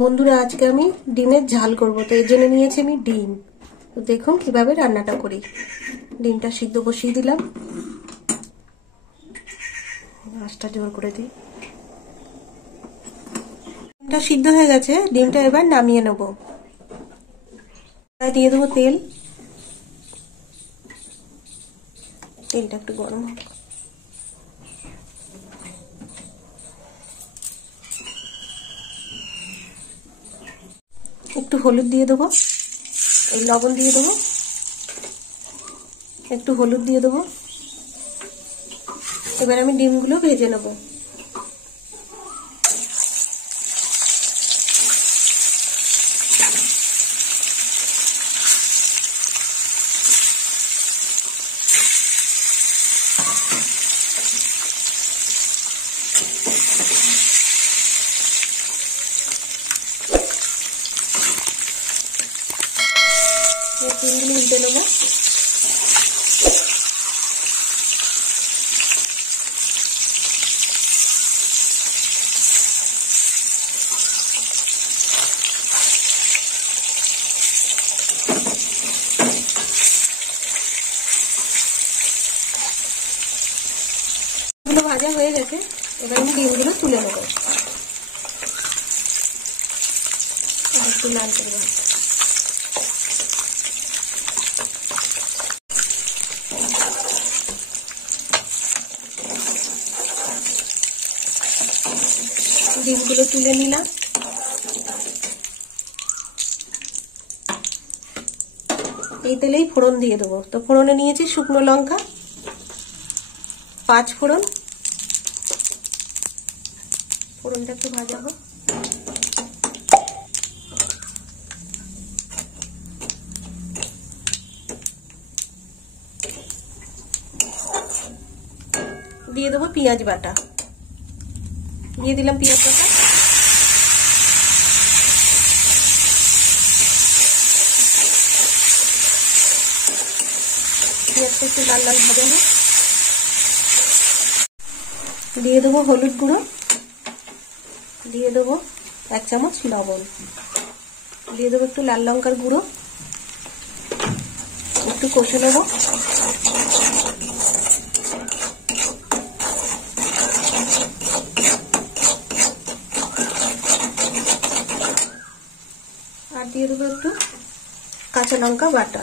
বন্ধুরা, আজকে আমি ডিমের ঝাল করব, তো এর জন্য নিয়েছি আমি ডিম। তো দেখুন কিভাবে রান্নাটা করি। ডিমটা সিদ্ধ বসিয়ে দিলাম, আঁচটা জোর করে দিই। ডিমটা সিদ্ধ হয়ে গেছে, ডিমটা এবার নামিয়ে নেব। দিয়ে দেবো তেল। তেলটা একটু গরম হোক। একটু হলুদ দিয়ে দেবো, এই লবণ দিয়ে দেবো, একটু হলুদ দিয়ে দেবো। এবার আমি ডিমগুলো ভেজে নেব। ডিমগুলো উল্টে নেব। ভাজা হয়ে গেছে, এবার আমি ডিমগুলো তুলে নেব। একটু লাল করে দেবো। ডিমগুলো তুলে নিলাম। এই তেলেই ফোড়ন দিয়ে দেবো। তো ফোড়নে নিয়েছি শুকনো লঙ্কা, 5 ফোড়ন। ফোড়নটা একটু ভাজা হোক। দিয়ে দেবো পেঁয়াজ বাটা। দিয়ে দিলাম পেঁয়াজ বাটা। পেঁয়াজটা একটু লাল লাল ভাজা হোক। দিয়ে দেবো হলুদ গুঁড়ো, দিয়ে দেবো 1 চামচ লবণ, দিয়ে দেবো একটু লাল লঙ্কার গুঁড়ো। একটু কষে নেব। আর দিয়ে দেবো একটু কাঁচা লঙ্কা বাটা।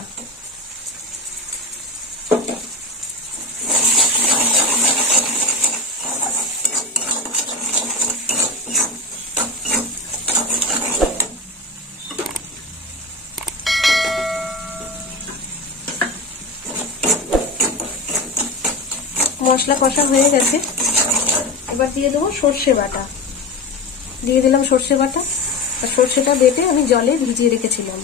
মশলা কষা হয়ে গেছে, এবার দিয়ে দেবো সর্ষে বাটা। দিয়ে দিলাম সর্ষে বাটা। আর সর্ষেটা বেটে আমি জলে ভিজিয়ে রেখেছিলাম।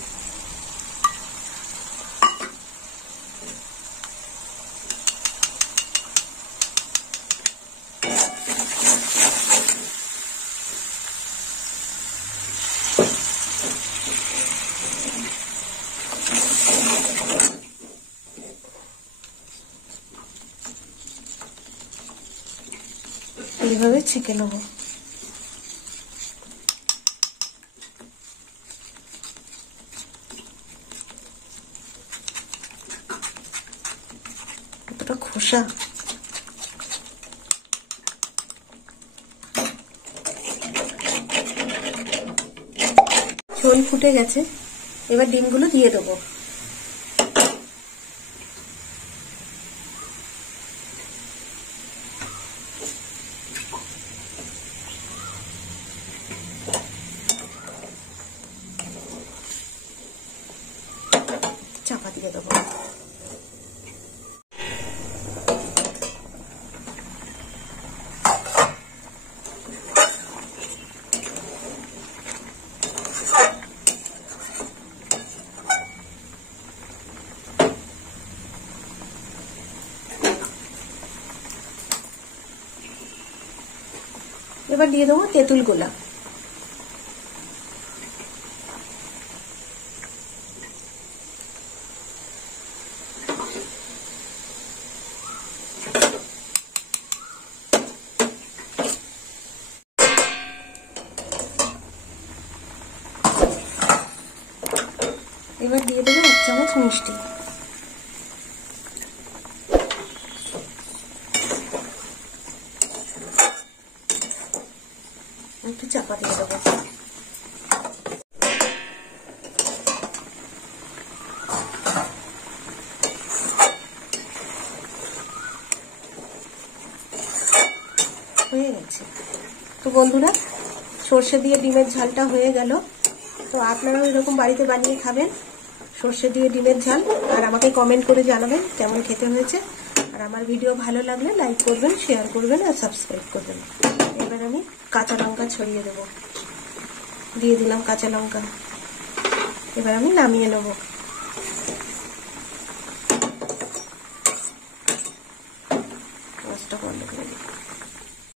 এইভাবে ছেঁকে নেব। কতটা খোসা। ঝোল ফুটে গেছে, এবার ডিমগুলো দিয়ে দেবো। চাপা দিয়ে দেবো। এবার দিয়ে দেবো তেঁতুল গোলা। এবার দিয়ে দেবো 1 চামচ মিষ্টি। একটু চাপা দিয়ে দেবো। হয়ে গেছে। তো বন্ধুরা, সর্ষে দিয়ে ডিমের ঝালটা হয়ে গেল। তো আপনারাও এরকম বাড়িতে বানিয়ে খাবেন সর্ষে দিয়ে ডিমের ঝাল, আর আমাকে কমেন্ট করে জানাবেন কেমন খেতে হয়েছে। আর আমার ভিডিও ভালো লাগলে লাইক করবেন, শেয়ার করবেন আর সাবস্ক্রাইব করবেন। এবার আমি কাঁচা লঙ্কা ছড়িয়ে দেব। দিয়ে দিলাম কাঁচা লঙ্কা। এবার আমি নামিয়ে নেব।